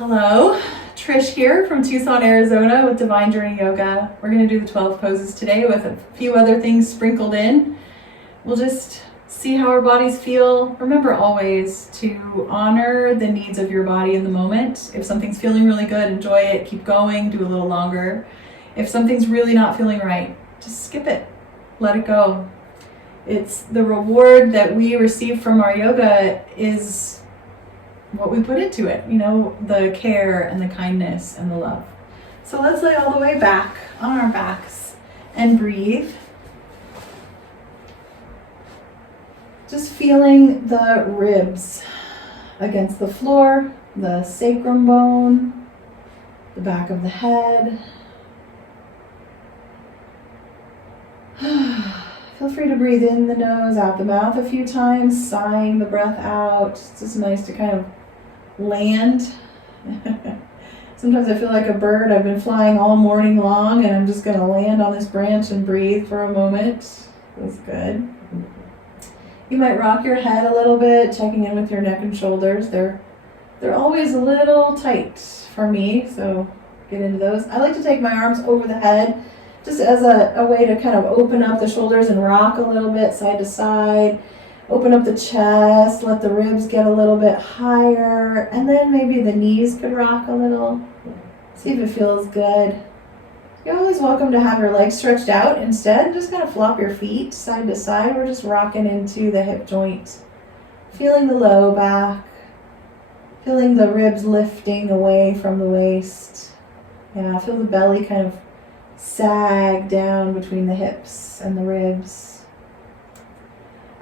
Hello, Trish here from Tucson, Arizona with Divine Journey Yoga. We're going to do the 12 poses today with a few other things sprinkled in. We'll just see how our bodies feel. Remember always to honor the needs of your body in the moment. If something's feeling really good, enjoy it, keep going, do a little longer. If something's really not feeling right, just skip it, let it go. It's the reward that we receive from our yoga is what we put into it, the care and the kindness and the love. So let's lay all the way back on our backs and breathe. Just feeling the ribs against the floor, the sacrum bone, the back of the head. Feel free to breathe in the nose, out the mouth a few times, sighing the breath out. It's just nice to kind of land. Sometimes I feel like a bird. I've been flying all morning long and I'm just going to land on this branch and breathe for a moment. Feels good. You might rock your head a little bit, checking in with your neck and shoulders. They're always a little tight for me, so get into those. I like to take my arms over the head just as a way to kind of open up the shoulders and rock a little bit side to side. Open up the chest, let the ribs get a little bit higher, and then maybe the knees could rock a little. See if it feels good. You're always welcome to have your legs stretched out instead. Just kind of flop your feet side to side. We're just rocking into the hip joint. Feeling the low back. Feeling the ribs lifting away from the waist. Yeah, feel the belly kind of sag down between the hips and the ribs.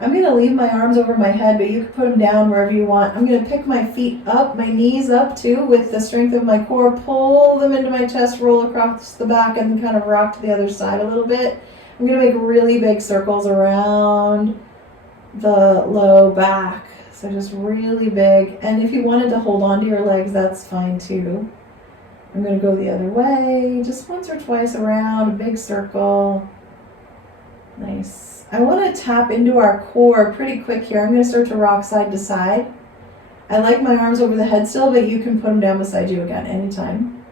I'm going to leave my arms over my head, but you can put them down wherever you want. I'm going to pick my feet up, my knees up too, with the strength of my core. Pull them into my chest, roll across the back, and kind of rock to the other side a little bit. I'm going to make really big circles around the low back. So just really big. And if you wanted to hold on to your legs, that's fine too. I'm going to go the other way, just once or twice around, a big circle. Nice. I want to tap into our core pretty quick here. I'm going to start to rock side to side. I like my arms over the head still, but you can put them down beside you again anytime.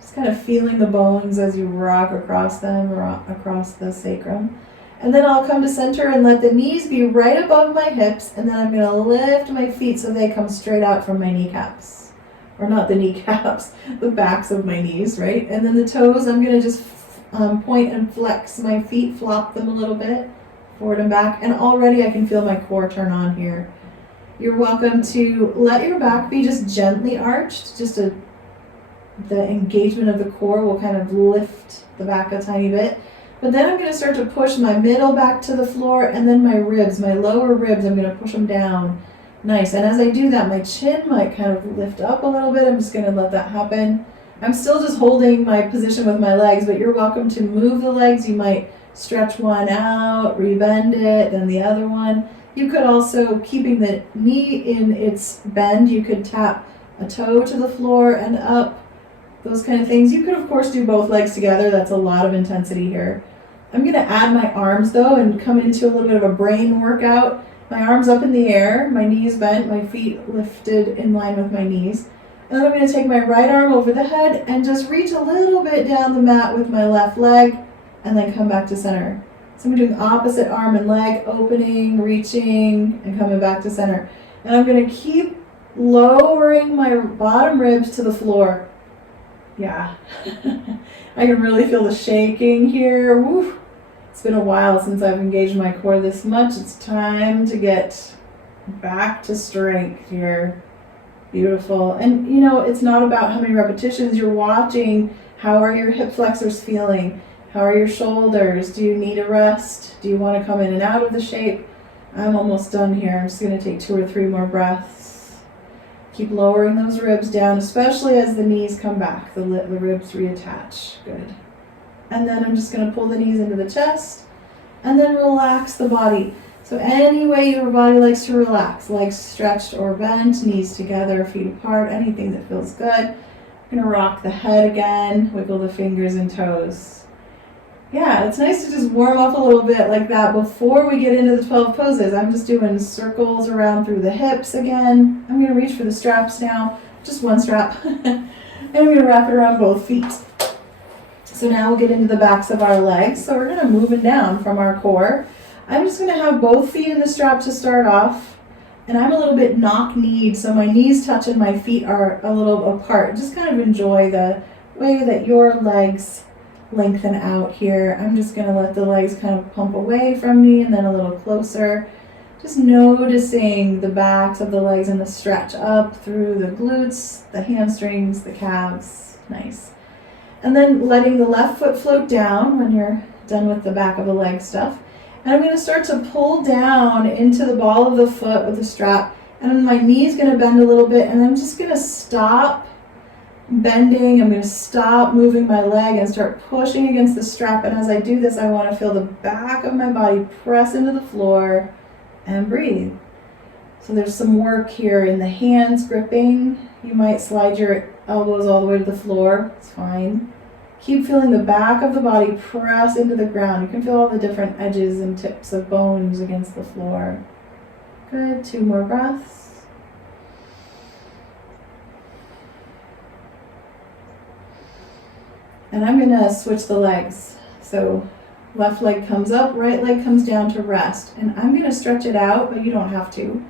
Just kind of feeling the bones as you rock across them, rock across the sacrum. And then I'll come to center and let the knees be right above my hips, and then I'm going to lift my feet so they come straight out from my kneecaps. Or not the kneecaps, the backs of my knees, right? And then the toes, I'm going to just point and flex my feet, flop them a little bit, forward and back, and already I can feel my core turn on here. You're welcome to let your back be just gently arched, the engagement of the core will kind of lift the back a tiny bit. But then I'm going to start to push my middle back to the floor, and then my ribs, my lower ribs, I'm going to push them down. Nice. And as I do that, my chin might kind of lift up a little bit. I'm just going to let that happen. I'm still just holding my position with my legs, but you're welcome to move the legs. You might stretch one out, rebend it, then the other one. You could also, keeping the knee in its bend, you could tap a toe to the floor and up, those kind of things. You could, of course, do both legs together. That's a lot of intensity here. I'm going to add my arms, though, and come into a little bit of a brain workout. My arms up in the air, my knees bent, my feet lifted in line with my knees. And then I'm going to take my right arm over the head and just reach a little bit down the mat with my left leg and then come back to center. So I'm doing opposite arm and leg, opening, reaching, and coming back to center. And I'm going to keep lowering my bottom ribs to the floor. Yeah. I can really feel the shaking here. Woo. It's been a while since I've engaged my core this much. It's time to get back to strength here. Beautiful. And it's not about how many repetitions. You're watching. How are your hip flexors feeling? How are your shoulders? Do you need a rest? Do you want to come in and out of the shape? I'm almost done here. I'm just going to take 2 or 3 more breaths. Keep lowering those ribs down, especially as the knees come back. The ribs reattach. Good. And then I'm just going to pull the knees into the chest and then relax the body. So any way your body likes to relax, legs stretched or bent, knees together, feet apart, anything that feels good. I'm going to rock the head again, wiggle the fingers and toes. Yeah, it's nice to just warm up a little bit like that before we get into the 12 poses. I'm just doing circles around through the hips again. I'm going to reach for the straps now. just one strap. And I'm going to wrap it around both feet. So now we'll get into the backs of our legs. So we're going to move it down from our core. I'm just going to have both feet in the strap to start off. And I'm a little bit knock-kneed, so my knees touch and my feet are a little apart. Just kind of enjoy the way that your legs lengthen out here. I'm just going to let the legs kind of pump away from me and then a little closer. Just noticing the backs of the legs and the stretch up through the glutes, the hamstrings, the calves. Nice. And then letting the left foot float down when you're done with the back of the leg stuff. And I'm going to start to pull down into the ball of the foot with the strap. And then my knee's going to bend a little bit. And I'm just going to stop bending. I'm going to stop moving my leg and start pushing against the strap. And as I do this, I want to feel the back of my body press into the floor and breathe. So there's some work here in the hands gripping. You might slide your elbows all the way to the floor. It's fine. Keep feeling the back of the body press into the ground. You can feel all the different edges and tips of bones against the floor. Good. 2 more breaths. And I'm going to switch the legs. So left leg comes up, right leg comes down to rest. And I'm going to stretch it out, but you don't have to.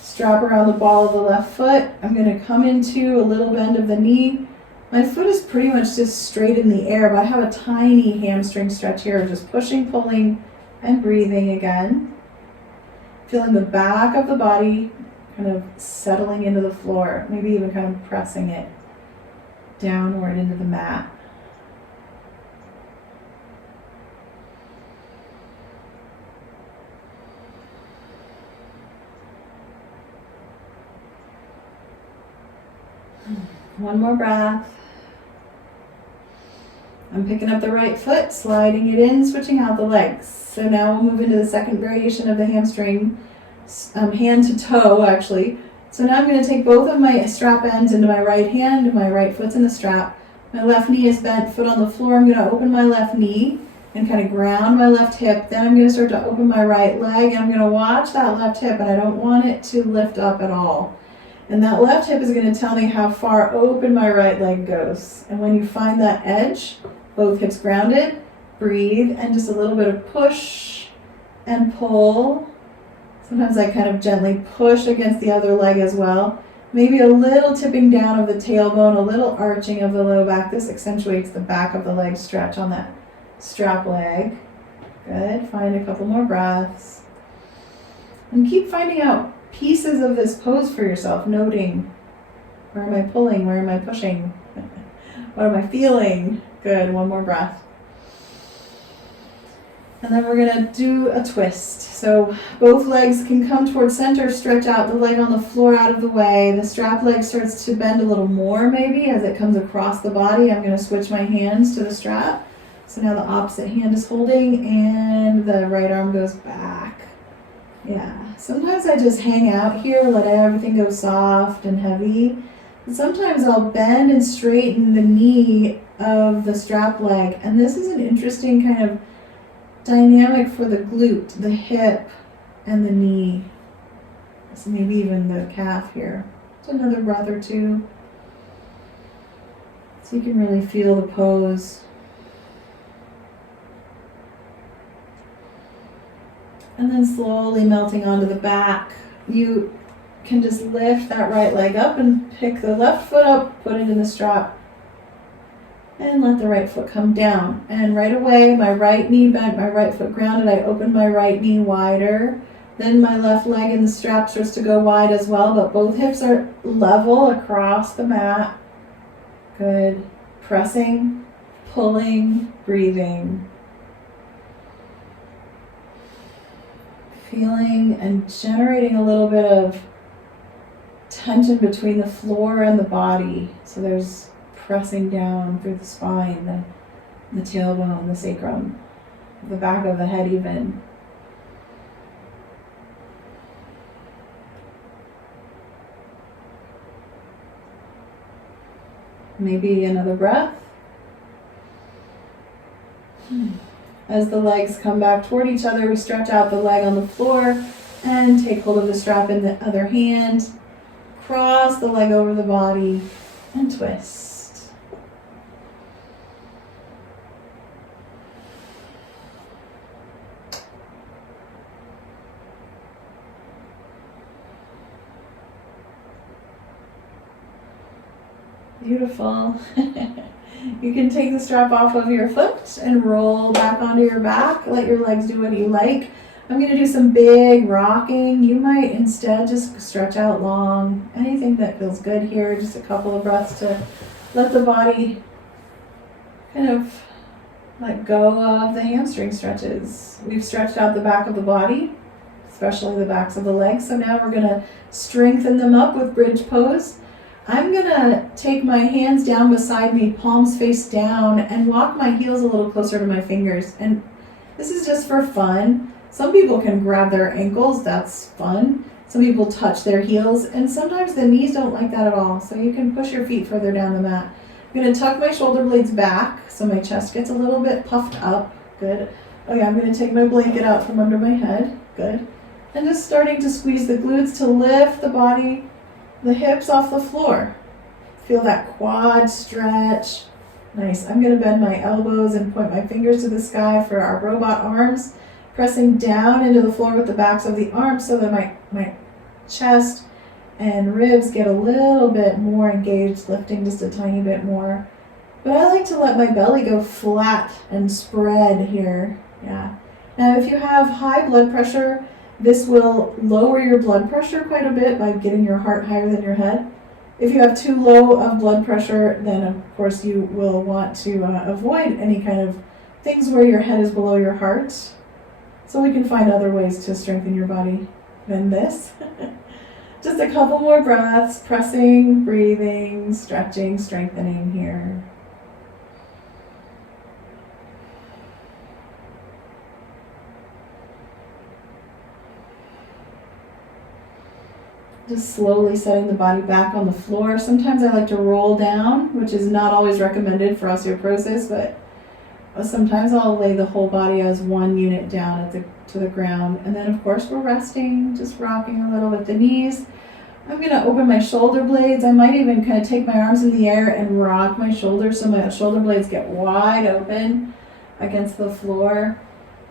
Strap around the ball of the left foot. I'm going to come into a little bend of the knee. My foot is pretty much just straight in the air, but I have a tiny hamstring stretch here, just pushing, pulling, and breathing again. Feeling the back of the body kind of settling into the floor, maybe even kind of pressing it downward into the mat. One more breath. I'm picking up the right foot, sliding it in, switching out the legs. So now we'll move into the second variation of the hamstring, hand to toe actually. So now I'm going to take both of my strap ends into my right hand, my right foot's in the strap. My left knee is bent, foot on the floor. I'm going to open my left knee and kind of ground my left hip. Then I'm going to start to open my right leg and I'm going to watch that left hip, and I don't want it to lift up at all. And that left hip is going to tell me how far open my right leg goes. And when you find that edge, both hips grounded, breathe, and just a little bit of push and pull. Sometimes I kind of gently push against the other leg as well. Maybe a little tipping down of the tailbone, a little arching of the low back. This accentuates the back of the leg stretch on that strap leg. Good. Find a couple more breaths. And keep finding out pieces of this pose for yourself, noting, where am I pulling, where am I pushing, what am I feeling? Good, 1 more breath. And then we're going to do a twist. So both legs can come towards center, stretch out the leg on the floor out of the way. The strap leg starts to bend a little more maybe as it comes across the body. I'm going to switch my hands to the strap. So now the opposite hand is holding and the right arm goes back. Yeah, sometimes I just hang out here, let everything go soft and heavy. And sometimes I'll bend and straighten the knee of the strap leg. And this is an interesting kind of dynamic for the glute, the hip, and the knee. So maybe even the calf here. Just another breath or 2. So you can really feel the pose. And then slowly melting onto the back. You can just lift that right leg up and pick the left foot up, put it in the strap, and let the right foot come down. And right away, my right knee bent, my right foot grounded. I open my right knee wider. Then my left leg in the strap starts to go wide as well, but both hips are level across the mat. Good. Pressing, pulling, breathing. Feeling and generating a little bit of tension between the floor and the body. So there's pressing down through the spine, the tailbone, the sacrum, the back of the head even. Maybe another breath. As the legs come back toward each other, we stretch out the leg on the floor and take hold of the strap in the other hand. Cross the leg over the body and twist. Beautiful. You can take the strap off of your foot and roll back onto your back. Let your legs do what you like. I'm going to do some big rocking. You might instead just stretch out long. Anything that feels good here. Just a couple of breaths to let the body kind of let go of the hamstring stretches. We've stretched out the back of the body, especially the backs of the legs. So now we're going to strengthen them up with bridge pose. I'm going to take my hands down beside me, palms face down, and walk my heels a little closer to my fingers. And this is just for fun. Some people can grab their ankles, that's fun. Some people touch their heels, and sometimes the knees don't like that at all. So you can push your feet further down the mat. I'm going to tuck my shoulder blades back so my chest gets a little bit puffed up. Good. Okay, I'm going to take my blanket out from under my head. Good. And just starting to squeeze the glutes to lift the body, the hips off the floor. Feel that quad stretch. Nice. I'm going to bend my elbows and point my fingers to the sky for our robot arms. Pressing down into the floor with the backs of the arms so that my chest and ribs get a little bit more engaged, lifting just a tiny bit more. But I like to let my belly go flat and spread here. Yeah. Now, if you have high blood pressure, this will lower your blood pressure quite a bit by getting your heart higher than your head. If you have too low of blood pressure, then of course you will want to avoid any kind of things where your head is below your heart. So we can find other ways to strengthen your body than this. Just a couple more breaths, pressing, breathing, stretching, strengthening here. Just slowly setting the body back on the floor. Sometimes I like to roll down, which is not always recommended for osteoporosis, but sometimes I'll lay the whole body as one unit down to the ground. And then of course we're resting, just rocking a little with the knees. I'm going to open my shoulder blades. I might even kind of take my arms in the air and rock my shoulders so my shoulder blades get wide open against the floor.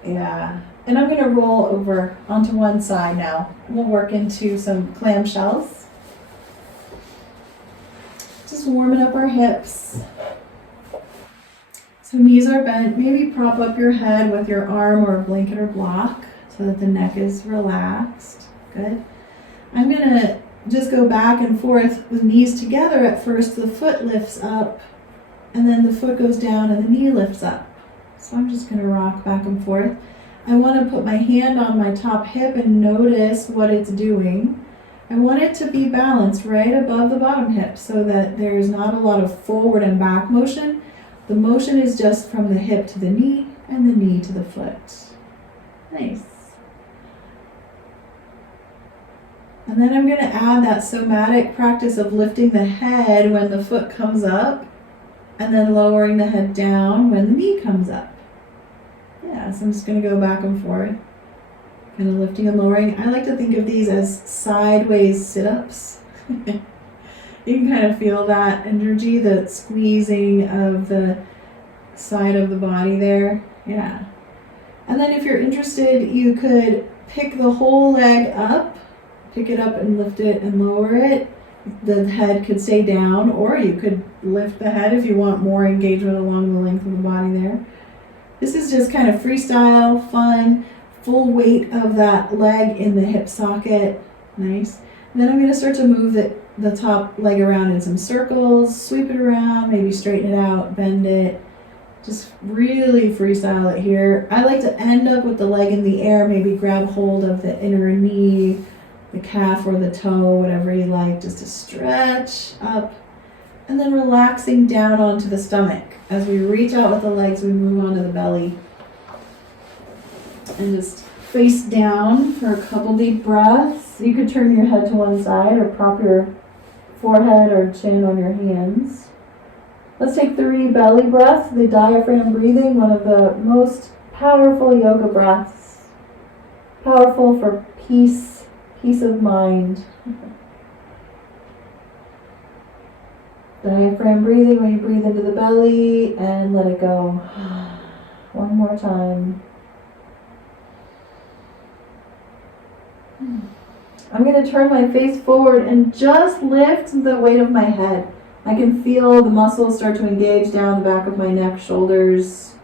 Yeah. And I'm going to roll over onto one side now. We'll work into some clamshells. Just warming up our hips. So knees are bent. Maybe prop up your head with your arm or a blanket or block so that the neck is relaxed. Good. I'm going to just go back and forth with knees together at first. The foot lifts up and then the foot goes down and the knee lifts up. So I'm just going to rock back and forth. I want to put my hand on my top hip and notice what it's doing. I want it to be balanced right above the bottom hip so that there's not a lot of forward and back motion. The motion is just from the hip to the knee and the knee to the foot. Nice. And then I'm going to add that somatic practice of lifting the head when the foot comes up and then lowering the head down when the knee comes up. Yeah, so I'm just going to go back and forth, kind of lifting and lowering. I like to think of these as sideways sit-ups. You can kind of feel that energy, the squeezing of the side of the body there. Yeah. And then if you're interested, you could pick the whole leg up, pick it up and lift it and lower it. The head could stay down, or you could lift the head if you want more engagement along the length of the body there. This is just kind of freestyle, fun, full weight of that leg in the hip socket. Nice. And then I'm going to start to move the top leg around in some circles, sweep it around, maybe straighten it out, bend it. Just really freestyle it here. I like to end up with the leg in the air, maybe grab hold of the inner knee, the calf or the toe, whatever you like, just to stretch up. And then relaxing down onto the stomach. As we reach out with the legs, we move onto the belly. And just face down for a couple deep breaths. You could turn your head to one side or prop your forehead or chin on your hands. Let's take 3 belly breaths, the diaphragm breathing, one of the most powerful yoga breaths. Powerful for peace of mind. Diaphragm breathing when you breathe into the belly and let it go. One more time. I'm going to turn my face forward and just lift the weight of my head. I can feel the muscles start to engage down the back of my neck, shoulders,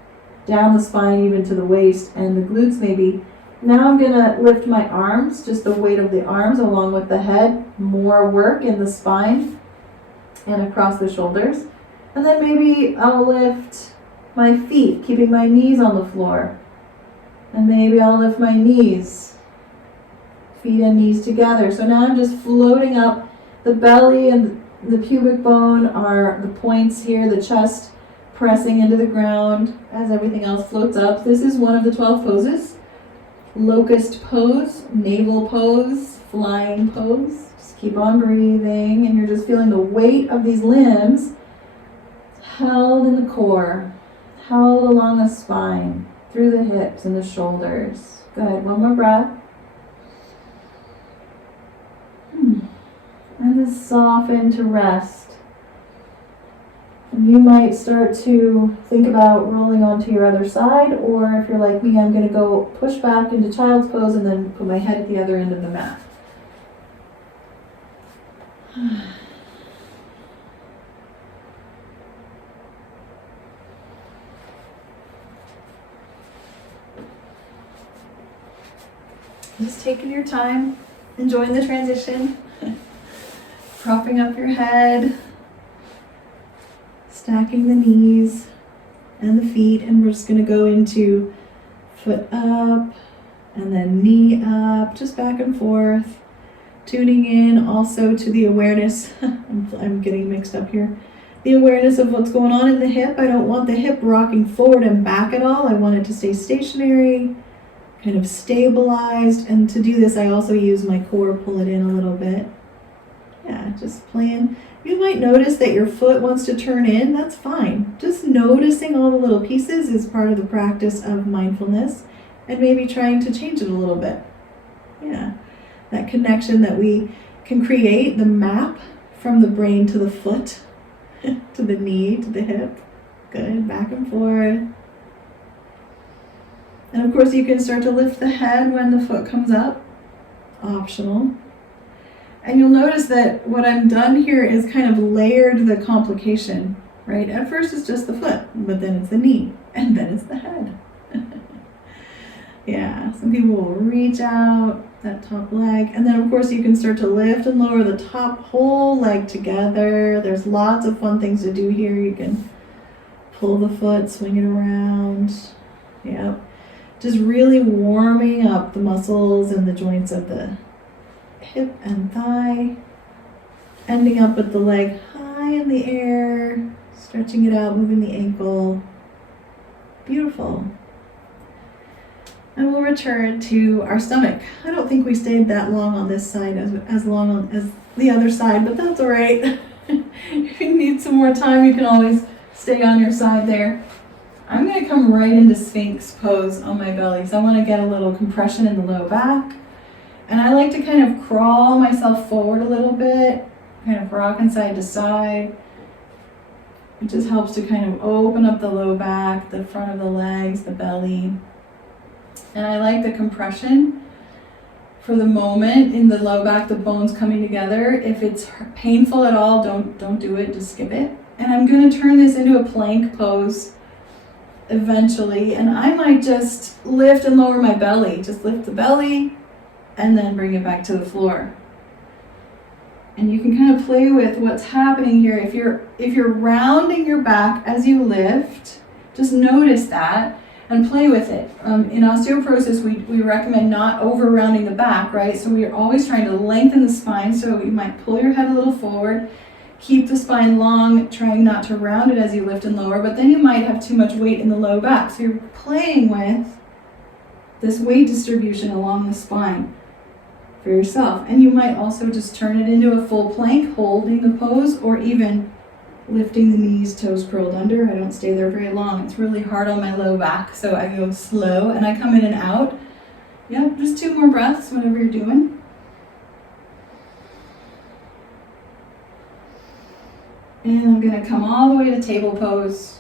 down the spine, even to the waist, and the glutes maybe. Now I'm going to lift my arms, just the weight of the arms along with the head. More work in the spine and across the shoulders. And then maybe I'll lift my feet, keeping my knees on the floor. And maybe I'll lift my knees, feet and knees together. So now I'm just floating up. The belly and the pubic bone are the points here, the chest pressing into the ground as everything else floats up. This is one of the 12 poses. Locust pose, navel pose, flying pose. Just keep on breathing, and you're just feeling the weight of these limbs held in the core, held along the spine, through the hips and the shoulders. Good, one more breath. And just soften to rest. And you might start to think about rolling onto your other side, or if you're like me, I'm going to go push back into child's pose and then put my head at the other end of the mat. Just taking your time, enjoying the transition, propping up your head, stacking the knees and the feet, and we're just going to go into foot up and then knee up, just back and forth, tuning in also to the awareness. I'm getting mixed up here. The awareness of what's going on in the hip. I don't want the hip rocking forward and back at all. I want it to stay stationary, kind of stabilized. And to do this, I also use my core, pull it in a little bit. Yeah, just playing. You might notice that your foot wants to turn in. That's fine. Just noticing all the little pieces is part of the practice of mindfulness, and maybe trying to change it a little bit. Yeah, that connection that we can create, the map from the brain to the foot, to the knee, to the hip. Good, back and forth. And of course you can start to lift the head when the foot comes up. Optional. And you'll notice that what I've done here is kind of layered the complication, right? At first it's just the foot, but then it's the knee, and then it's the head. Yeah, some people will reach out that top leg, and then of course you can start to lift and lower the top whole leg together. There's lots of fun things to do here. You can pull the foot, swing it around. Yep. Just really warming up the muscles and the joints of the hip and thigh, ending up with the leg high in the air, stretching it out, moving the ankle. Beautiful. And we'll return to our stomach. I don't think we stayed that long on this side, as long as the other side, but that's all right. If you need some more time, you can always stay on your side there. I'm going to come right into Sphinx pose on my belly, so I want to get a little compression in the low back. And I like to kind of crawl myself forward a little bit, kind of rocking side to side. It just helps to kind of open up the low back, the front of the legs, the belly. And I like the compression for the moment in the low back, the bones coming together. If it's painful at all, don't do it, just skip it. And I'm going to turn this into a plank pose eventually. And I might just lift and lower my belly. Just lift the belly and then bring it back to the floor. And you can kind of play with what's happening here. If you're rounding your back as you lift, just notice that and play with it. In osteoporosis, we recommend not over rounding the back, right? So we're always trying to lengthen the spine. So you might pull your head a little forward, keep the spine long, trying not to round it as you lift and lower, but then you might have too much weight in the low back. So you're playing with this weight distribution along the spine for yourself. And you might also just turn it into a full plank, holding the pose, or even lifting the knees, toes curled under. I don't stay there very long. It's really hard on my low back, so I go slow and I come in and out. Yep, just 2 more breaths, whatever you're doing. And I'm gonna come all the way to table pose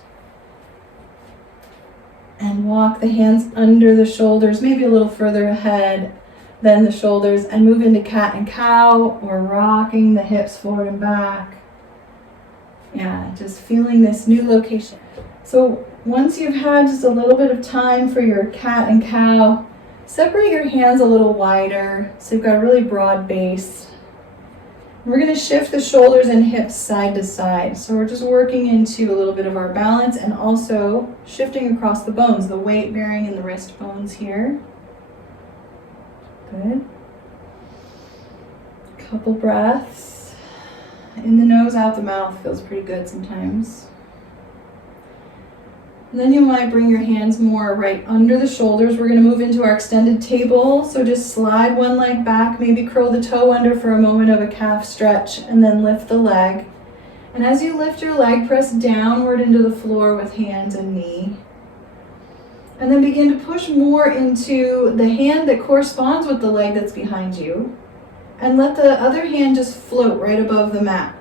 and walk the hands under the shoulders, maybe a little further ahead than the shoulders, and move into cat and cow, or rocking the hips forward and back. Yeah, just feeling this new location. So once you've had just a little bit of time for your cat and cow, separate your hands a little wider so you've got a really broad base. We're going to shift the shoulders and hips side to side. So we're just working into a little bit of our balance and also shifting across the bones, the weight bearing in the wrist bones here. Good. Couple breaths. In the nose, out the mouth feels pretty good sometimes. And then you might bring your hands more right under the shoulders. We're going to move into our extended table. So just slide one leg back, maybe curl the toe under for a moment of a calf stretch, and then lift the leg. And as you lift your leg, press downward into the floor with hands and knee. And then begin to push more into the hand that corresponds with the leg that's behind you. And let the other hand just float right above the mat.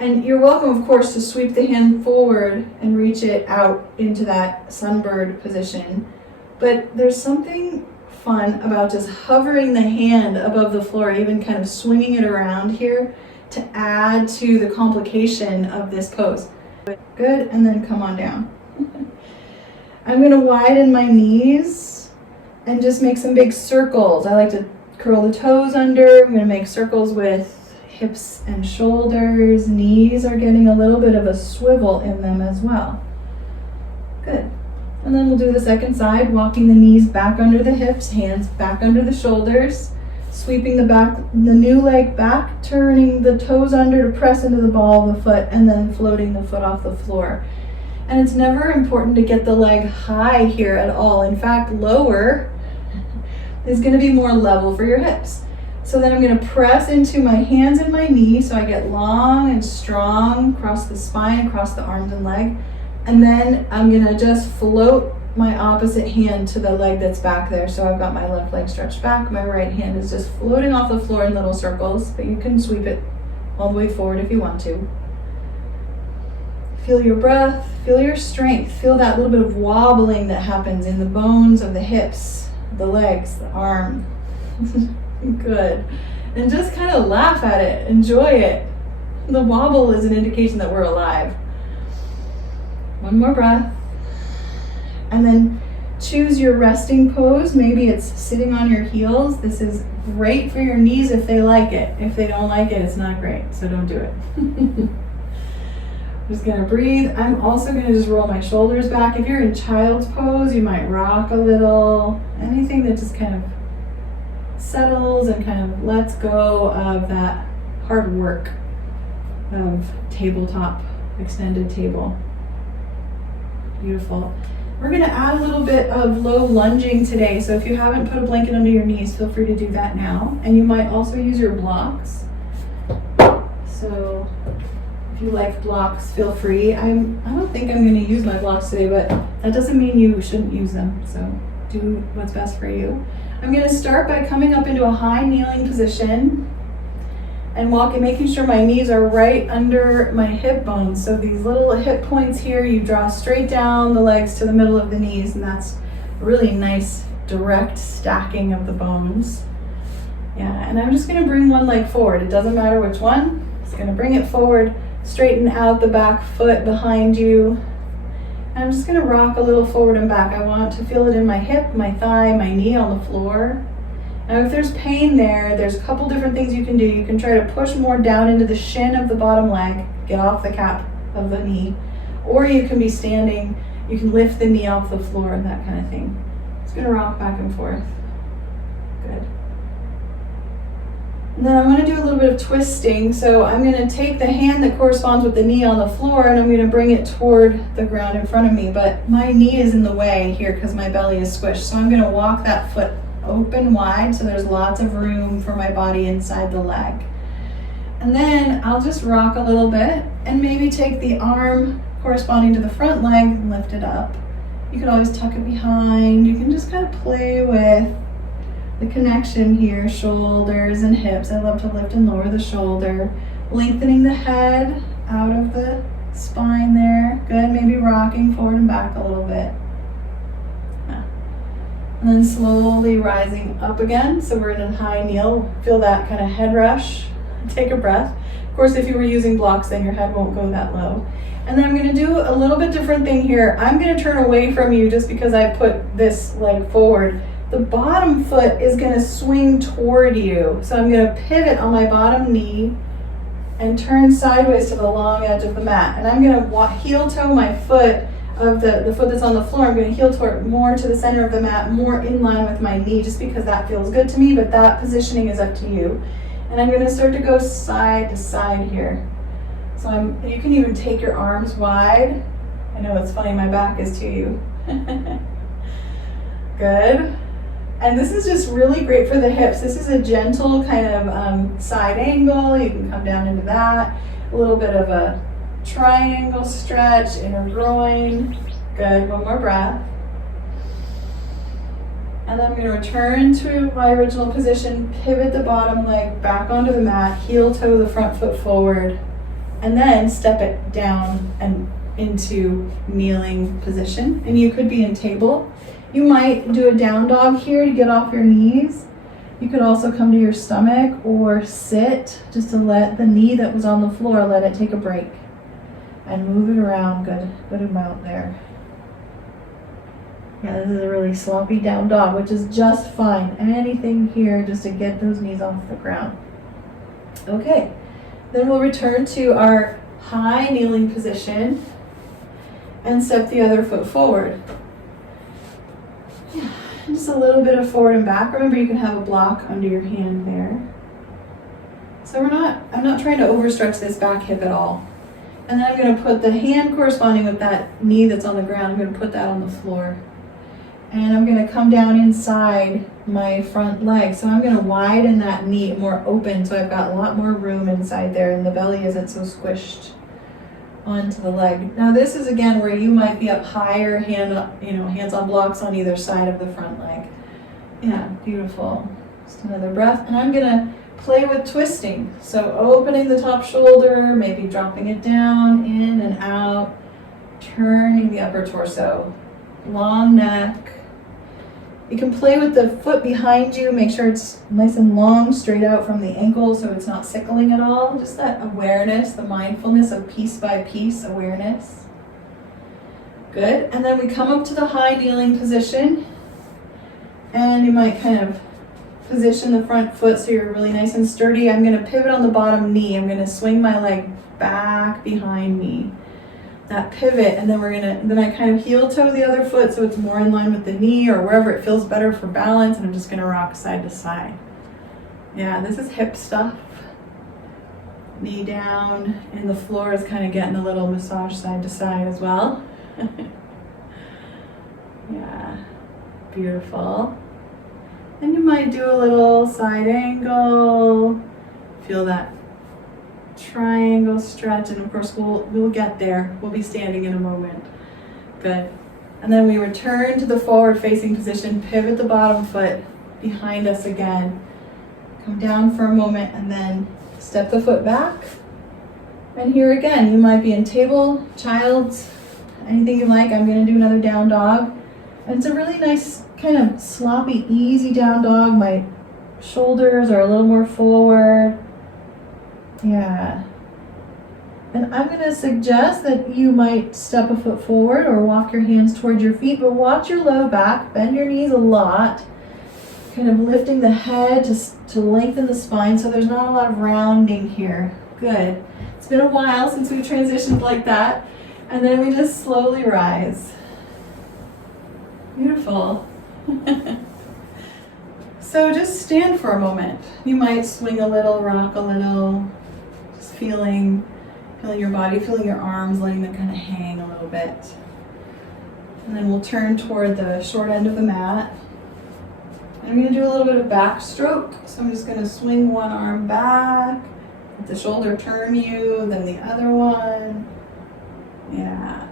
And you're welcome, of course, to sweep the hand forward and reach it out into that sunbird position. But there's something fun about just hovering the hand above the floor, even kind of swinging it around here to add to the complication of this pose. Good, and then come on down. I'm going to widen my knees and just make some big circles. I like to curl the toes under. I'm going to make circles with hips and shoulders. Knees are getting a little bit of a swivel in them as well. Good. And then we'll do the second side, walking the knees back under the hips, hands back under the shoulders, sweeping the new leg back, turning the toes under to press into the ball of the foot, and then floating the foot off the floor. And it's never important to get the leg high here at all. In fact, lower is going to be more level for your hips. So then I'm going to press into my hands and my knees so I get long and strong across the spine, across the arms and leg. And then I'm going to just float my opposite hand to the leg that's back there. So I've got my left leg stretched back. My right hand is just floating off the floor in little circles, but you can sweep it all the way forward if you want to. Feel your breath, feel your strength, feel that little bit of wobbling that happens in the bones of the hips, the legs, the arm. Good. And just kind of laugh at it, enjoy it. The wobble is an indication that we're alive. One more breath. And then choose your resting pose. Maybe it's sitting on your heels. This is great for your knees if they like it. If they don't like it, it's not great, so don't do it. Just gonna breathe. I'm also gonna just roll my shoulders back. If you're in child's pose, you might rock a little. Anything that just kind of settles and kind of lets go of that hard work of tabletop, extended table. Beautiful. We're gonna add a little bit of low lunging today. So if you haven't put a blanket under your knees, feel free to do that now. And you might also use your blocks. So if you like blocks, feel free. I don't think I'm going to use my blocks today, but that doesn't mean you shouldn't use them. So do what's best for you. I'm going to start by coming up into a high kneeling position and walking, making sure my knees are right under my hip bones. So these little hip points here, you draw straight down the legs to the middle of the knees, and that's a really nice direct stacking of the bones. Yeah, and I'm just going to bring one leg forward. It doesn't matter which one. Just going to bring it forward. Straighten out the back foot behind you. And I'm just going to rock a little forward and back. I want to feel it in my hip, my thigh, my knee on the floor. Now if there's pain there, there's a couple different things you can do. You can try to push more down into the shin of the bottom leg, get off the cap of the knee. Or you can be standing, you can lift the knee off the floor and that kind of thing. Just going to rock back and forth. Good. And then I'm going to do a little bit of twisting. So I'm going to take the hand that corresponds with the knee on the floor and I'm going to bring it toward the ground in front of me. But my knee is in the way here because my belly is squished. So I'm going to walk that foot open wide so there's lots of room for my body inside the leg. And then I'll just rock a little bit and maybe take the arm corresponding to the front leg and lift it up. You can always tuck it behind. You can just kind of play with the connection here, shoulders and hips. I love to lift and lower the shoulder. Lengthening the head out of the spine there. Good, maybe rocking forward and back a little bit. And then slowly rising up again. So we're in a high kneel. Feel that kind of head rush. Take a breath. Of course, if you were using blocks, then your head won't go that low. And then I'm going to do a little bit different thing here. I'm going to turn away from you just because I put this leg forward. The bottom foot is going to swing toward you. So I'm going to pivot on my bottom knee and turn sideways to the long edge of the mat. And I'm going to heel toe my foot of the foot that's on the floor. I'm going to heel toe more to the center of the mat, more in line with my knee, just because that feels good to me, but that positioning is up to you. And I'm going to start to go side to side here. So you can even take your arms wide. I know it's funny, my back is to you. Good. And this is just really great for the hips. This is a gentle kind of side angle. You can come down into that. A little bit of a triangle stretch, inner groin. Good, one more breath. And then I'm going to return to my original position, pivot the bottom leg back onto the mat, heel toe the front foot forward, and then step it down and into kneeling position. And you could be in table. You might do a down dog here to get off your knees. You could also come to your stomach or sit just to let the knee that was on the floor, let it take a break. And move it around, good amount there. Yeah, this is a really sloppy down dog, which is just fine. Anything here just to get those knees off the ground. Okay, then we'll return to our high kneeling position and step the other foot forward. Yeah, just a little bit of forward and back. Remember, you can have a block under your hand there. So I'm not trying to overstretch this back hip at all. And then I'm going to put the hand corresponding with that knee that's on the ground, I'm going to put that on the floor. And I'm going to come down inside my front leg. So I'm going to widen that knee more open, so I've got a lot more room inside there and the belly isn't so squished onto the leg. Now this is again where you might be up higher, hands on blocks on either side of the front leg. Yeah, beautiful. Just another breath. And I'm going to play with twisting. So opening the top shoulder, maybe dropping it down, in and out, turning the upper torso, long neck. You can play with the foot behind you, make sure it's nice and long, straight out from the ankle so it's not sickling at all. Just that awareness, the mindfulness of piece by piece awareness. Good. And then we come up to the high kneeling position, and you might kind of position the front foot so you're really nice and sturdy. I'm going to pivot on the bottom knee. I'm going to swing my leg back behind me. That pivot, and then then I kind of heel toe the other foot so it's more in line with the knee or wherever it feels better for balance, and I'm just going to rock side to side. Yeah, this is hip stuff. Knee down, and the floor is kind of getting a little massage side to side as well. Yeah, beautiful. And you might do a little side angle. Feel that triangle stretch, and of course we'll get there. We'll be standing in a moment. Good. And then we return to the forward facing position, pivot the bottom foot behind us again. Come down for a moment and then step the foot back. And here again, you might be in table, child's, anything you like. I'm going to do another down dog. And it's a really nice kind of sloppy, easy down dog. My shoulders are a little more forward. Yeah. And I'm going to suggest that you might step a foot forward or walk your hands towards your feet, but watch your low back, bend your knees a lot, kind of lifting the head to lengthen the spine so there's not a lot of rounding here. Good. It's been a while since we transitioned like that. And then we just slowly rise. Beautiful. So just stand for a moment. You might swing a little, rock a little, just feeling your body, feeling your arms, letting them kind of hang a little bit. And then we'll turn toward the short end of the mat. And I'm going to do a little bit of backstroke. So I'm just going to swing one arm back, let the shoulder turn you, then the other one. Yeah,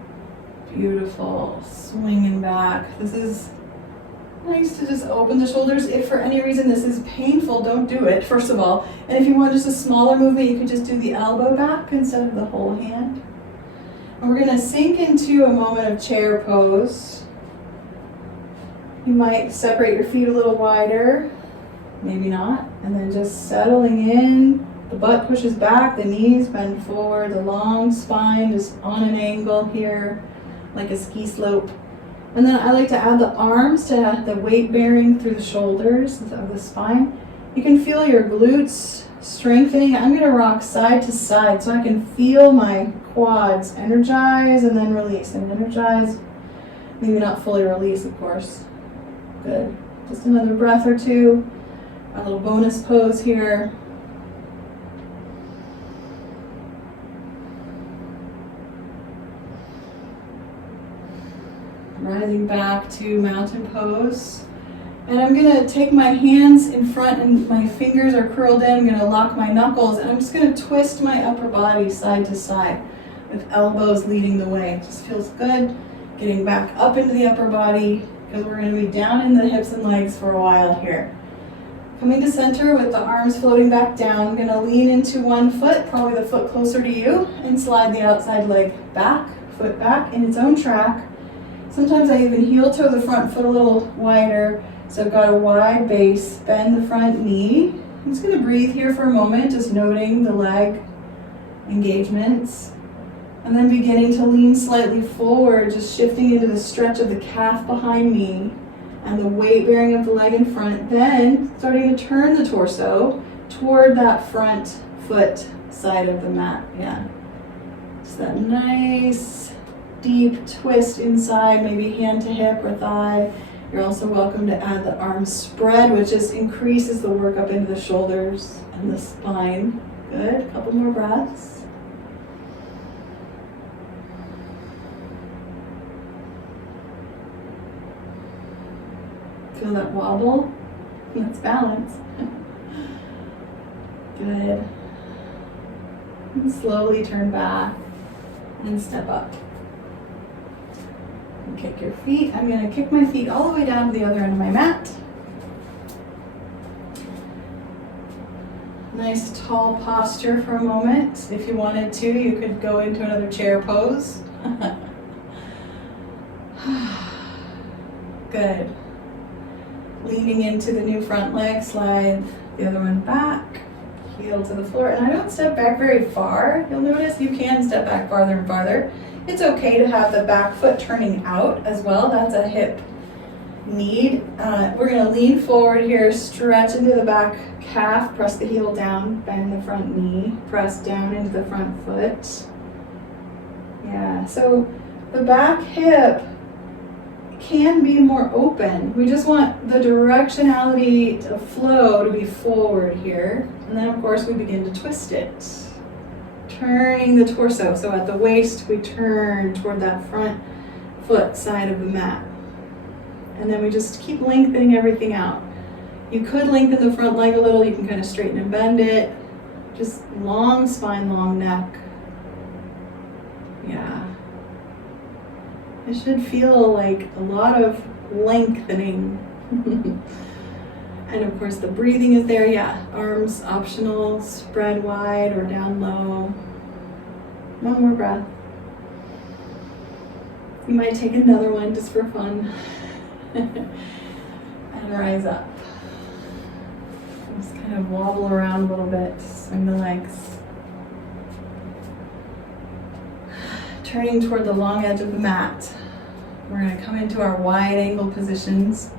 beautiful. Swinging back. This is Nice to just open the shoulders. If for any reason this is painful, don't do it, first of all. And if you want just a smaller movement, you could just do the elbow back instead of the whole hand. And we're going to sink into a moment of chair pose. You might separate your feet a little wider, maybe not. And then just settling in. The butt pushes back, the knees bend forward, the long spine is on an angle here, like a ski slope. And then I like to add the arms to the weight bearing through the shoulders of the spine. You can feel your glutes strengthening. I'm going to rock side to side so I can feel my quads energize and then release and energize. Maybe not fully release, of course. Good. Just another breath or two. A little bonus pose here. Rising back to mountain pose. And I'm going to take my hands in front and my fingers are curled in. I'm going to lock my knuckles and I'm just going to twist my upper body side to side with elbows leading the way. It just feels good. Getting back up into the upper body because we're going to be down in the hips and legs for a while here. Coming to center with the arms floating back down. I'm going to lean into one foot, probably the foot closer to you, and slide the outside leg back, foot back in its own track. Sometimes I even heel toe the front foot a little wider, so I've got a wide base. Bend the front knee. I'm just going to breathe here for a moment, just noting the leg engagements. And then beginning to lean slightly forward, just shifting into the stretch of the calf behind me and the weight bearing of the leg in front. Then starting to turn the torso toward that front foot side of the mat. Yeah. Just that nice deep twist inside, maybe hand to hip or thigh. You're also welcome to add the arm spread, which just increases the work up into the shoulders and the spine. Good, a couple more breaths. Feel that wobble? That's balance. Good. And slowly turn back and step up. Kick your feet. I'm going to kick my feet all the way down to the other end of my mat. Nice tall posture for a moment. If you wanted to, you could go into another chair pose. Good. Leaning into the new front leg, slide the other one back, heel to the floor. And I don't step back very far. You'll notice you can step back farther and farther. It's okay to have the back foot turning out as well. That's a hip need. We're going to lean forward here, stretch into the back calf, press the heel down, bend the front knee, press down into the front foot. Yeah, so the back hip can be more open. We just want the directionality to flow to be forward here. And then of course we begin to twist it. Turning the torso, so at the waist we turn toward that front foot side of the mat. And then we just keep lengthening everything out. You could lengthen the front leg a little, you can kind of straighten and bend it. Just long spine, long neck. Yeah. It should feel like a lot of lengthening. And of course the breathing is there, yeah. Arms optional, spread wide or down low. One more breath. You might take another one just for fun. And rise up. Just kind of wobble around a little bit, swing the legs. Turning toward the long edge of the mat. We're going to come into our wide angle positions.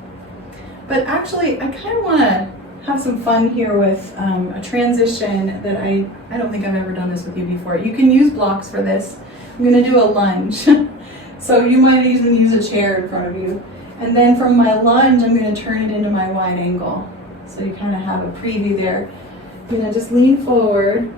But actually, I kind of want to have some fun here with a transition that I don't think I've ever done this with you before. You can use blocks for this. I'm going to do a lunge. So you might even use a chair in front of you. And then from my lunge, I'm going to turn it into my wide angle. So you kind of have a preview there. I'm going to just lean forward.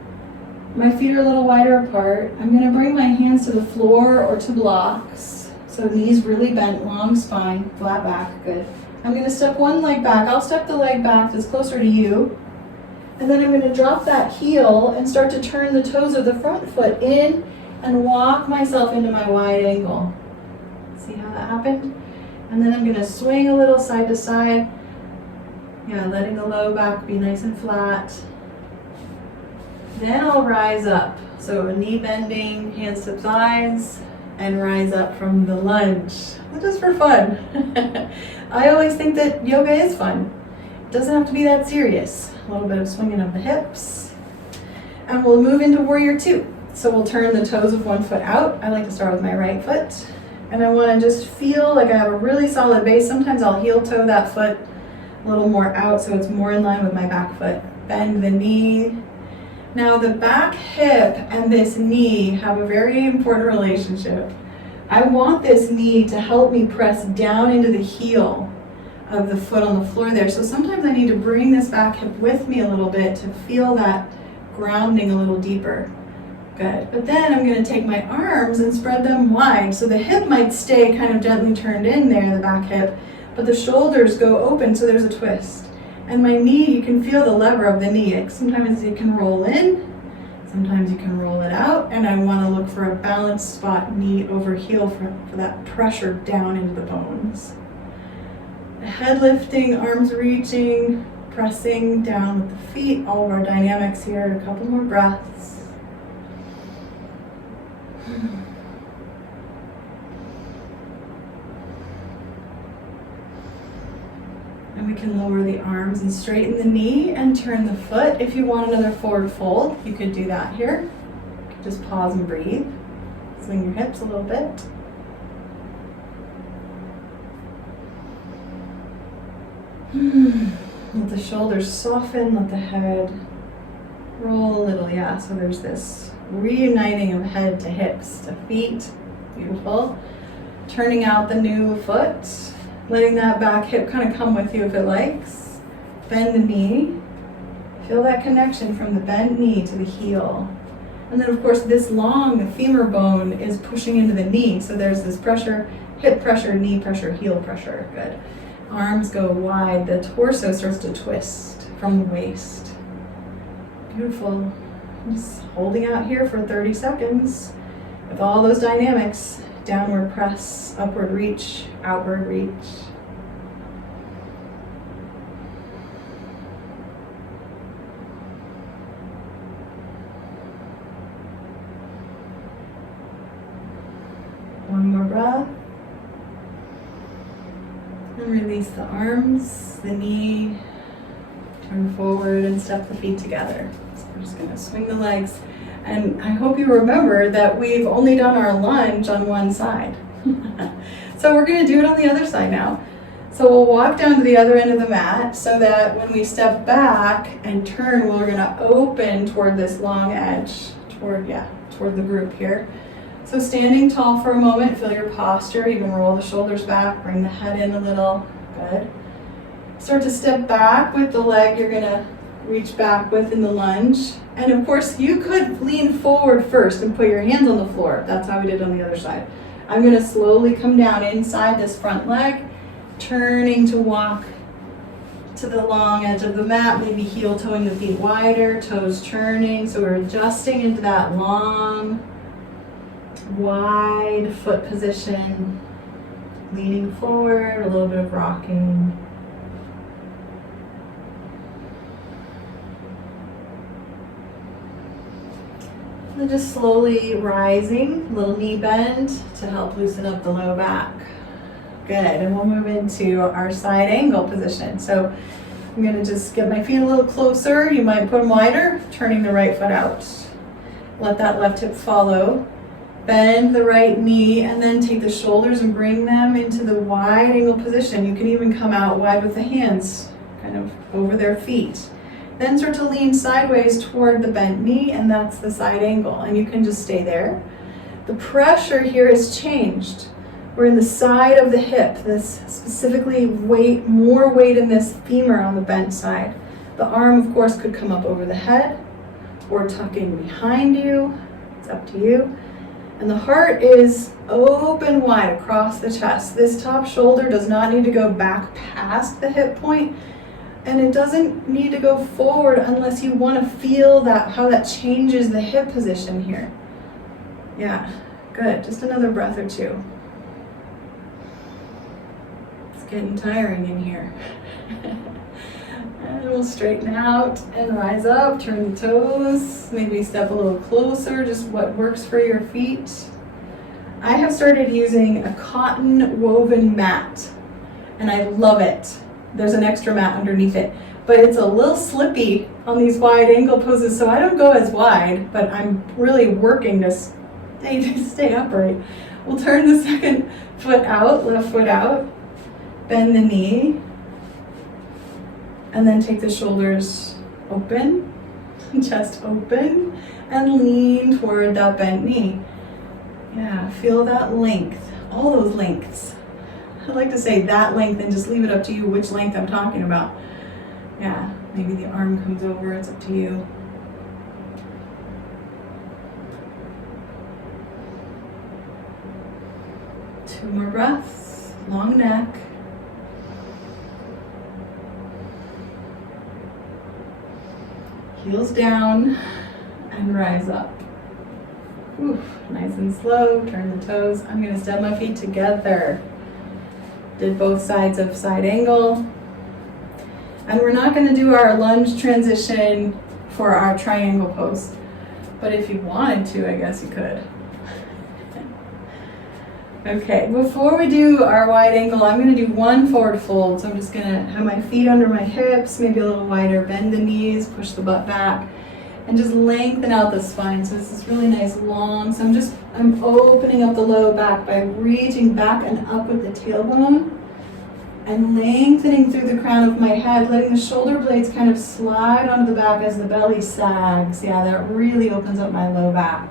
My feet are a little wider apart. I'm going to bring my hands to the floor or to blocks. So knees really bent, long spine, flat back, good. I'm going to step one leg back. I'll step the leg back that's closer to you. And then I'm going to drop that heel and start to turn the toes of the front foot in and walk myself into my wide angle. See how that happened? And then I'm going to swing a little side to side. Yeah, letting the low back be nice and flat. Then I'll rise up. So knee bending, hands to thighs, and rise up from the lunge. Just for fun. I always think that yoga is fun. It doesn't have to be that serious. A little bit of swinging of the hips. And we'll move into warrior two. So we'll turn the toes of one foot out. I like to start with my right foot. And I want to just feel like I have a really solid base. Sometimes I'll heel toe that foot a little more out so it's more in line with my back foot. Bend the knee. Now the back hip and this knee have a very important relationship. I want this knee to help me press down into the heel of the foot on the floor there. So sometimes I need to bring this back hip with me a little bit to feel that grounding a little deeper. Good. But then I'm going to take my arms and spread them wide. So the hip might stay kind of gently turned in there, the back hip, but the shoulders go open so there's a twist. And my knee, you can feel the lever of the knee. Sometimes it can roll in, sometimes you can roll it out, and I want to look for a balanced spot, knee over heel for that pressure down into the bones. Head lifting, arms reaching, pressing down with the feet, all of our dynamics here. A couple more breaths. And we can lower the arms and straighten the knee and turn the foot. If you want another forward fold, you could do that here. You could just pause and breathe. Swing your hips a little bit. Let the shoulders soften, let the head roll a little. Yeah, so there's this reuniting of head to hips to feet. Beautiful. Turning out the new foot. Letting that back hip kind of come with you if it likes. Bend the knee. Feel that connection from the bent knee to the heel. And then of course this long, the femur bone is pushing into the knee. So there's this pressure, hip pressure, knee pressure, heel pressure. Good. Arms go wide. The torso starts to twist from the waist. Beautiful. Just holding out here for 30 seconds with all those dynamics. Downward press, upward reach, outward reach. One more breath. And release the arms, the knee, turn forward and step the feet together. So we're just going to swing the legs. And I hope you remember that we've only done our lunge on one side. So we're going to do it on the other side now. So we'll walk down to the other end of the mat so that when we step back and turn, we're going to open toward this long edge, toward the group here. So standing tall for a moment, feel your posture. You can roll the shoulders back, bring the head in a little. Good. Start to step back with the leg you're going to reach back with in the lunge. And of course, you could lean forward first and put your hands on the floor. That's how we did on the other side. I'm going to slowly come down inside this front leg, turning to walk to the long edge of the mat, maybe heel toeing the feet wider, toes turning. So we're adjusting into that long, wide foot position, leaning forward, a little bit of rocking. And just slowly rising, little knee bend to help loosen up the low back. Good, and we'll move into our side angle position. So I'm going to just get my feet a little closer. You might put them wider, turning the right foot out. Let that left hip follow. Bend the right knee and then take the shoulders and bring them into the wide angle position. You can even come out wide with the hands kind of over their feet. Then start to lean sideways toward the bent knee, and that's the side angle. And you can just stay there. The pressure here has changed. We're in the side of the hip. This specifically more weight in this femur on the bent side. The arm, of course, could come up over the head or tuck in behind you. It's up to you. And the heart is open wide across the chest. This top shoulder does not need to go back past the hip point. And it doesn't need to go forward unless you want to feel that, how that changes the hip position here. Yeah, good. Just another breath or two. getting tiring in here. And we'll straighten out and rise up, turn the toes, maybe step a little closer, just what works for your feet. I have started using a cotton woven mat, and I love it. There's an extra mat underneath it, but it's a little slippy on these wide ankle poses, so I don't go as wide, but I'm really working to stay upright. We'll turn the second foot out, left foot out, bend the knee, and then take the shoulders open, chest open, and lean toward that bent knee. Yeah, feel that length, all those lengths. I'd like to say that length and just leave it up to you which length I'm talking about. Yeah, maybe the arm comes over, it's up to you. Two more breaths, long neck. Heels down and rise up. Oof, nice and slow, turn the toes. I'm gonna step my feet together. Did both sides of side angle. And we're not gonna do our lunge transition for our triangle pose. But if you wanted to, I guess you could. Okay, before we do our wide angle, I'm gonna do one forward fold. So I'm just gonna have my feet under my hips, maybe a little wider, bend the knees, push the butt back, and just lengthen out the spine. So this is really nice long. So I'm opening up the low back by reaching back and up with the tailbone and lengthening through the crown of my head, letting the shoulder blades kind of slide onto the back as the belly sags. Yeah, that really opens up my low back.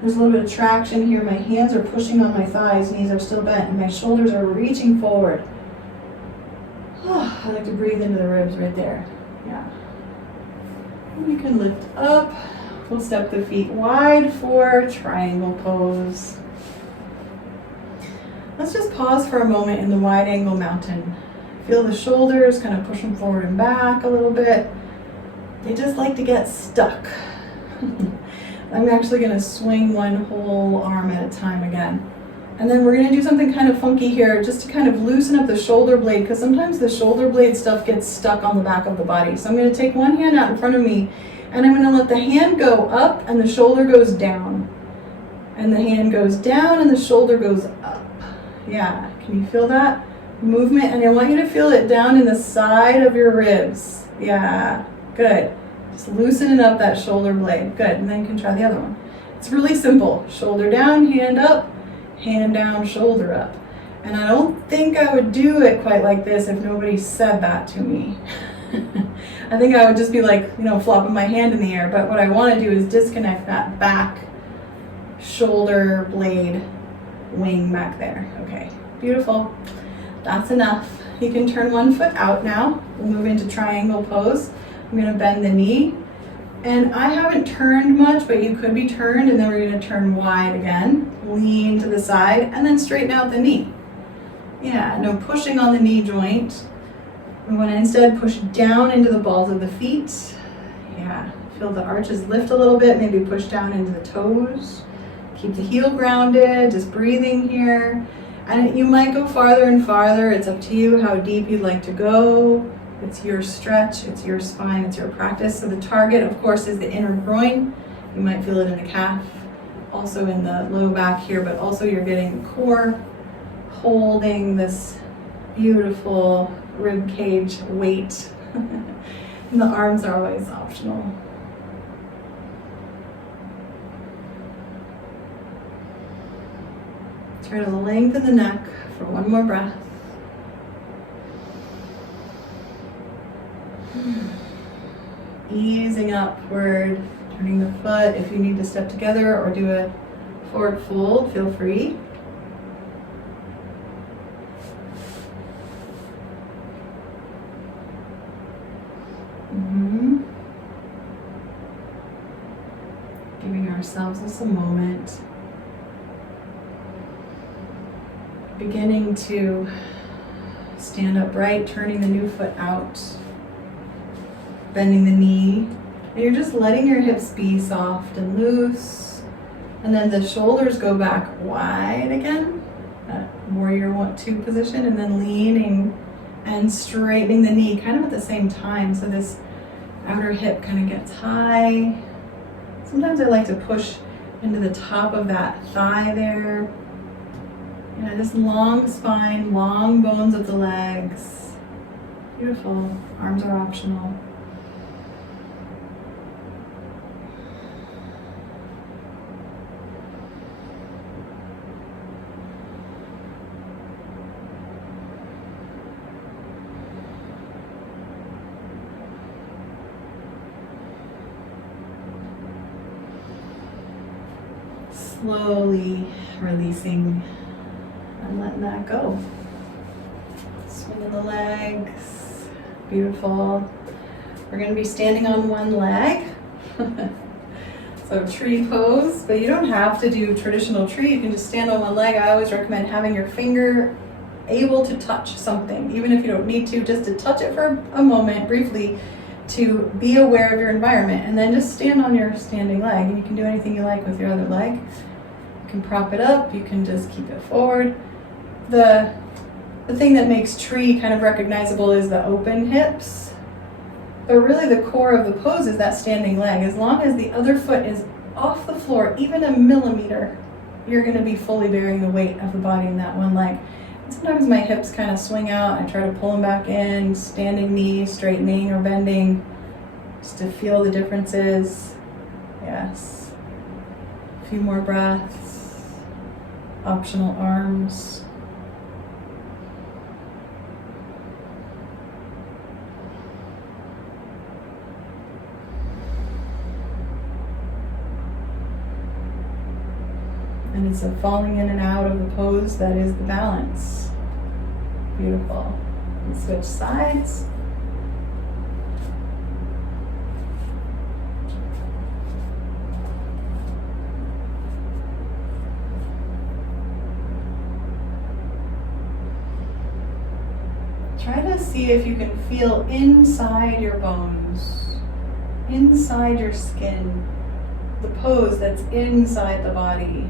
There's a little bit of traction here. My hands are pushing on my thighs, knees are still bent, and my shoulders are reaching forward. I like to breathe into the ribs right there. Yeah. And you can lift up. We'll step the feet wide for triangle pose. Let's just pause for a moment in the wide angle mountain. Feel the shoulders kind of push them forward and back a little bit. They just like to get stuck. I'm actually going to swing one whole arm at a time again. And then we're going to do something kind of funky here just to kind of loosen up the shoulder blade, because sometimes the shoulder blade stuff gets stuck on the back of the body. So I'm going to take one hand out in front of me, and I'm going to let the hand go up and the shoulder goes down. And the hand goes down and the shoulder goes up. Yeah, can you feel that movement? And I want you to feel it down in the side of your ribs. Yeah, good. Just loosening up that shoulder blade. Good, and then you can try the other one. It's really simple. Shoulder down, hand up, hand down, shoulder up. And I don't think I would do it quite like this if nobody said that to me. I think I would just be like, flopping my hand in the air. But what I want to do is disconnect that back shoulder blade wing back there. Okay, beautiful. That's enough. You can turn one foot out now. We'll move into triangle pose. I'm going to bend the knee, and I haven't turned much, but you could be turned, and then we're going to turn wide again, lean to the side, and then straighten out the knee. Yeah, no pushing on the knee joint. We want to instead push down into the balls of the feet. Yeah, feel the arches lift a little bit, maybe push down into the toes. Keep the heel grounded, just breathing here. And you might go farther and farther. It's up to you how deep you'd like to go. It's your stretch, it's your spine, it's your practice. So the target, of course, is the inner groin. You might feel it in the calf, also in the low back here, but also you're getting the core, holding this beautiful rib cage weight. And the arms are always optional. Try to lengthen the neck for one more breath. Easing upward, turning the foot. If you need to step together or do a forward fold, feel free. Giving ourselves just a moment. Beginning to stand upright, turning the new foot out. Bending the knee, and you're just letting your hips be soft and loose, and then the shoulders go back wide again. That warrior 2 position, and then leaning and straightening the knee kind of at the same time. So this outer hip kind of gets high. Sometimes I like to push into the top of that thigh there. Yeah, just long spine, long bones of the legs. Beautiful. Arms are optional. Slowly releasing and letting that go. Swinging the legs. Beautiful. We're going to be standing on one leg. So tree pose, but you don't have to do traditional tree. You can just stand on one leg. I always recommend having your finger able to touch something, even if you don't need to, just to touch it for a moment briefly, to be aware of your environment, and then just stand on your standing leg. And you can do anything you like with your other leg. You can prop it up, you can just keep it forward. The thing that makes tree kind of recognizable is the open hips. But really the core of the pose is that standing leg. As long as the other foot is off the floor, even a millimeter, you're going to be fully bearing the weight of the body in that one leg. And sometimes my hips kind of swing out. I try to pull them back in, standing knee, straightening or bending, just to feel the differences. Yes. A few more breaths. Optional arms. And it's a falling in and out of the pose that is the balance. Beautiful. And switch sides. Try to see if you can feel inside your bones, inside your skin, the pose that's inside the body.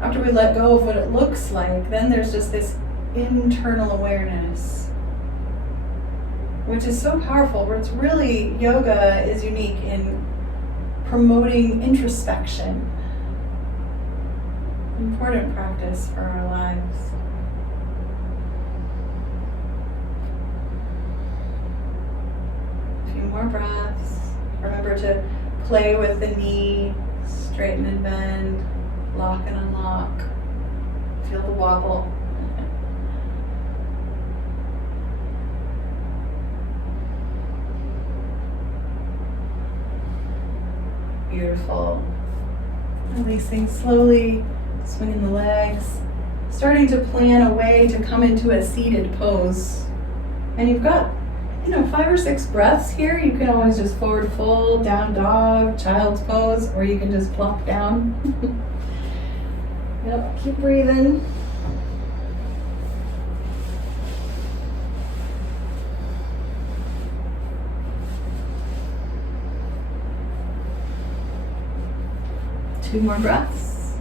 After we let go of what it looks like, then there's just this internal awareness, which is so powerful, where it's really, yoga is unique in promoting introspection. Important practice for our lives. A few more breaths. Remember to play with the knee, straighten and bend. Lock and unlock. Feel the wobble. Beautiful. Releasing slowly, swinging the legs. Starting to plan a way to come into a seated pose. And you've got, 5 or 6 breaths here. You can always just forward fold, down dog, child's pose, or you can just plop down. Yep, keep breathing. Two more breaths.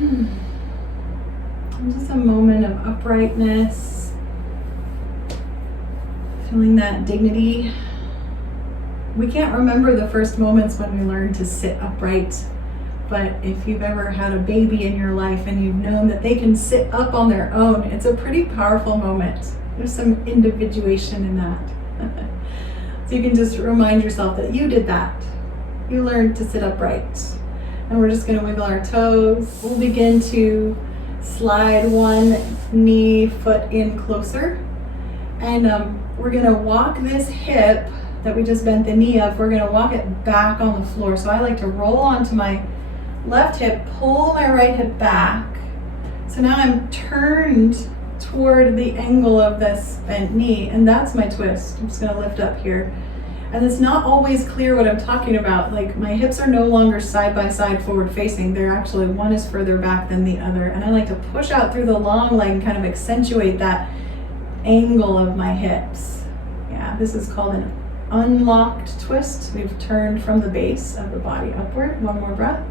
And just a moment of uprightness. Feeling that dignity. We can't remember the first moments when we learned to sit upright, but if you've ever had a baby in your life and you've known that they can sit up on their own, it's a pretty powerful moment. There's some individuation in that. So you can just remind yourself that you did that. You learned to sit upright. And we're just going to wiggle our toes. We'll begin to slide one knee, foot in closer. And we're going to walk this hip that we just bent the knee up, we're going to walk it back on the floor. So I like to roll onto my left hip, pull my right hip back. So now I'm turned toward the angle of this bent knee, and that's my twist. I'm just going to lift up here. And it's not always clear what I'm talking about. Like, my hips are no longer side by side forward facing. They're actually, one is further back than the other. And I like to push out through the long leg and kind of accentuate that angle of my hips. Yeah, this is called an unlocked twist. We've turned from the base of the body upward. One more breath.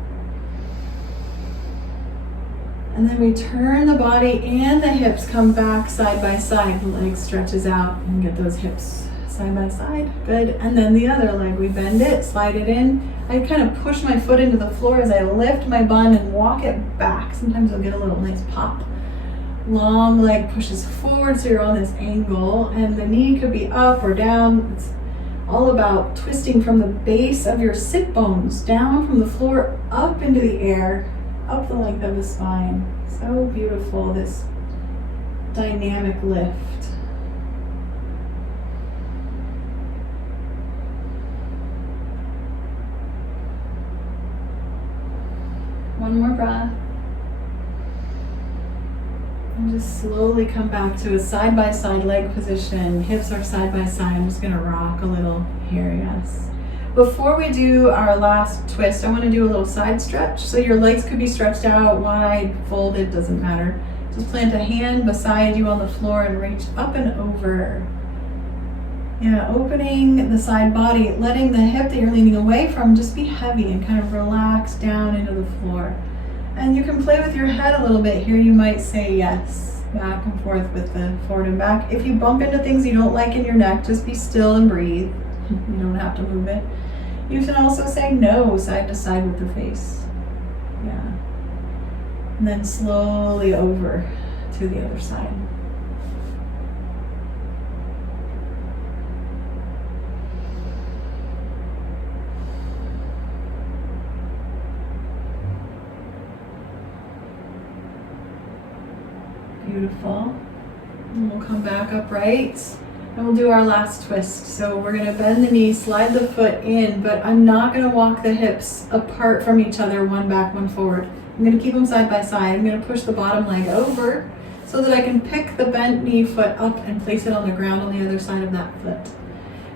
And then we turn the body and the hips come back side by side. The leg stretches out and get those hips side by side. Good. And then the other leg, we bend it, slide it in. I kind of push my foot into the floor as I lift my bun and walk it back. Sometimes you'll get a little nice pop. Long leg pushes forward, so you're on this angle, and the knee could be up or down. It's all about twisting from the base of your sit bones down from the floor up into the air, up the length of the spine. So beautiful, this dynamic lift. One more breath. And just slowly come back to a side-by-side leg position. Hips are side by side. I'm just gonna rock a little here, yes. Before we do our last twist, I wanna do a little side stretch. So your legs could be stretched out, wide, folded, doesn't matter. Just plant a hand beside you on the floor and reach up and over. Yeah, opening the side body, letting the hip that you're leaning away from just be heavy and kind of relax down into the floor. And you can play with your head a little bit here. You might say yes, back and forth with the forward and back. If you bump into things you don't like in your neck, just be still and breathe. You don't have to move it. You can also say no, side to side with the face. Yeah. And then slowly over to the other side. Beautiful. And we'll come back upright and we'll do our last twist. So we're going to bend the knee, slide the foot in, but I'm not going to walk the hips apart from each other, one back, one forward. I'm going to keep them side by side. I'm going to push the bottom leg over so that I can pick the bent knee foot up and place it on the ground on the other side of that foot.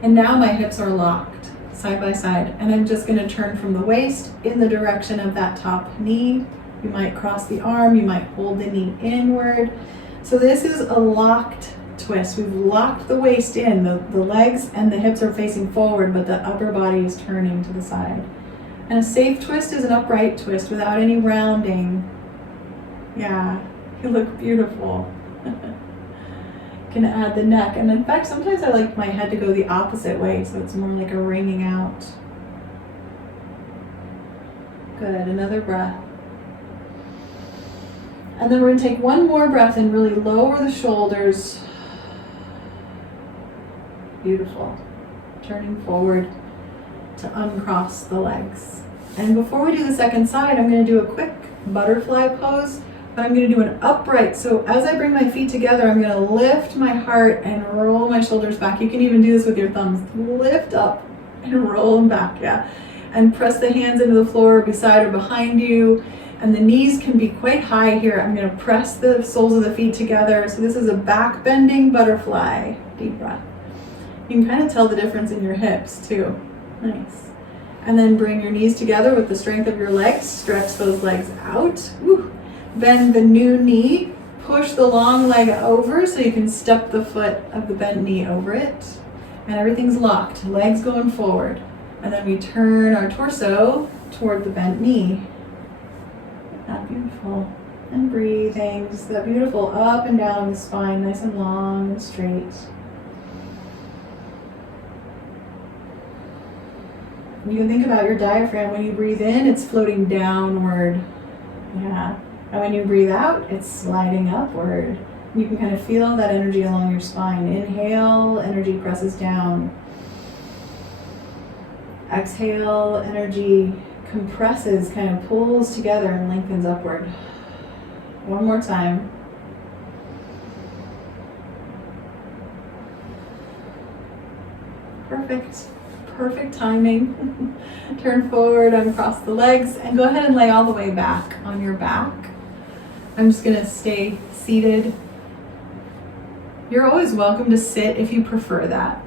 And now my hips are locked side by side, and I'm just going to turn from the waist in the direction of that top knee. You might cross the arm, you might hold the knee inward. So this is a locked twist. We've locked the waist in, the legs and the hips are facing forward, but the upper body is turning to the side. And a safe twist is an upright twist without any rounding. Yeah, you look beautiful. Can add the neck. And in fact, sometimes I like my head to go the opposite way, so it's more like a ringing out. Good, another breath. And then we're going to take one more breath and really lower the shoulders. Beautiful. Turning forward to uncross the legs. And before we do the second side, I'm going to do a quick butterfly pose, but I'm going to do an upright. So as I bring my feet together, I'm going to lift my heart and roll my shoulders back. You can even do this with your thumbs. Lift up and roll them back, yeah. And press the hands into the floor beside or behind you. And the knees can be quite high here. I'm going to press the soles of the feet together. So this is a back bending butterfly. Deep breath. You can kind of tell the difference in your hips too. Nice. And then bring your knees together with the strength of your legs. Stretch those legs out. Woo. Bend the new knee. Push the long leg over so you can step the foot of the bent knee over it. And everything's locked. Legs going forward. And then we turn our torso toward the bent knee. Beautiful. And breathing, just that beautiful up and down the spine, nice and long and straight. You can think about your diaphragm. When you breathe in, it's floating downward. Yeah. And when you breathe out, it's sliding upward. You can kind of feel that energy along your spine. Inhale, energy presses down. Exhale, energy compresses, kind of pulls together and lengthens upward. One more time. Perfect. Perfect timing. Turn forward, uncross the legs, and go ahead and lay all the way back on your back. I'm just going to stay seated. You're always welcome to sit if you prefer that.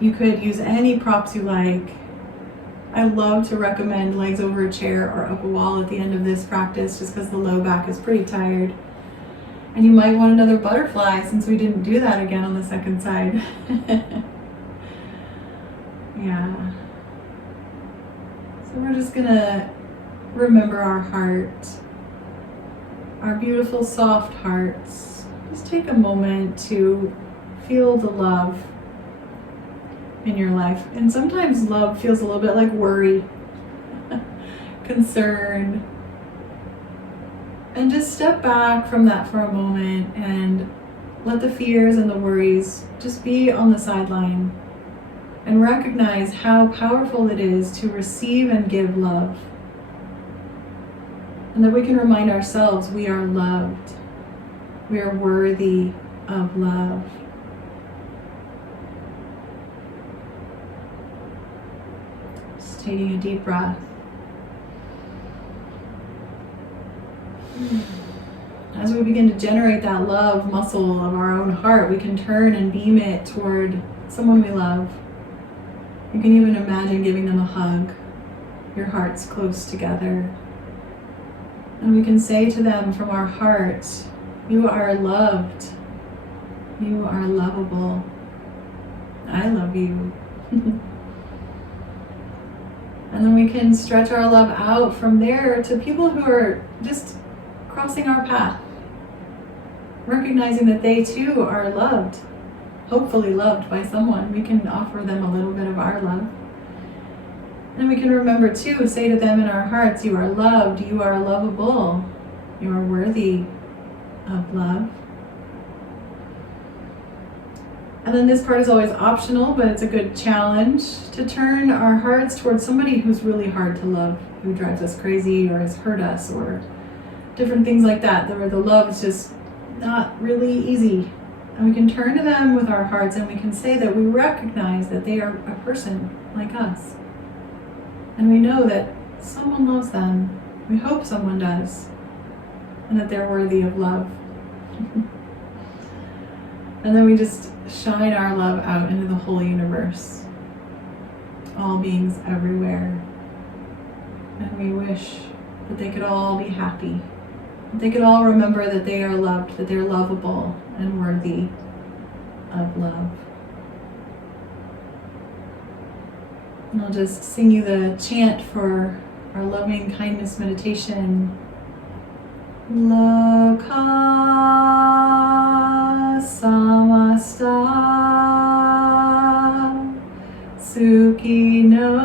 You could use any props you like. I love to recommend legs over a chair or up a wall at the end of this practice just because the low back is pretty tired. And you might want another butterfly since we didn't do that again on the second side. Yeah. So we're just gonna remember our heart, our beautiful soft hearts. Just take a moment to feel the love in your life. And sometimes love feels a little bit like worry, concern. And just step back from that for a moment and let the fears and the worries just be on the sideline. And recognize how powerful it is to receive and give love. And that we can remind ourselves we are loved. We are worthy of love. Just taking a deep breath. As we begin to generate that love muscle of our own heart, we can turn and beam it toward someone we love. You can even imagine giving them a hug, your hearts close together. And we can say to them from our heart, you are loved. You are lovable. I love you. And then we can stretch our love out from there to people who are just crossing our path, recognizing that they too are loved, hopefully loved by someone. We can offer them a little bit of our love. And we can remember too, say to them in our hearts, you are loved, you are lovable, you are worthy of love. And then this part is always optional, but it's a good challenge to turn our hearts towards somebody who's really hard to love, who drives us crazy or has hurt us or different things like that, where the love is just not really easy. And we can turn to them with our hearts and we can say that we recognize that they are a person like us. And we know that someone loves them. We hope someone does. And that they're worthy of love. And then we just shine our love out into the whole universe. All beings everywhere. And we wish that they could all be happy. That they could all remember that they are loved, that they're lovable and worthy of love. And I'll just sing you the chant for our loving kindness meditation. Locust samasta sukhino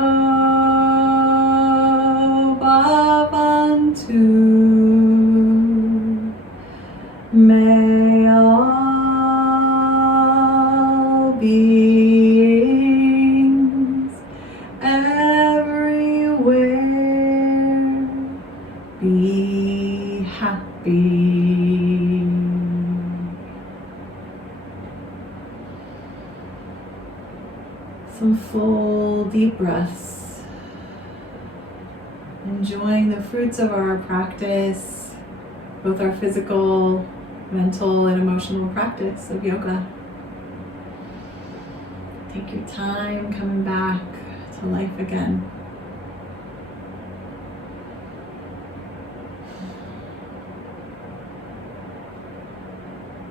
bhavantu. May all beings everywhere be happy. Some full deep breaths. Enjoying the fruits of our practice, both our physical, mental, and emotional practice of yoga. Take your time coming back to life again.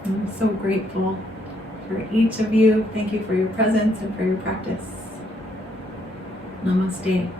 I'm so grateful for each of you. Thank you for your presence and for your practice. Namaste.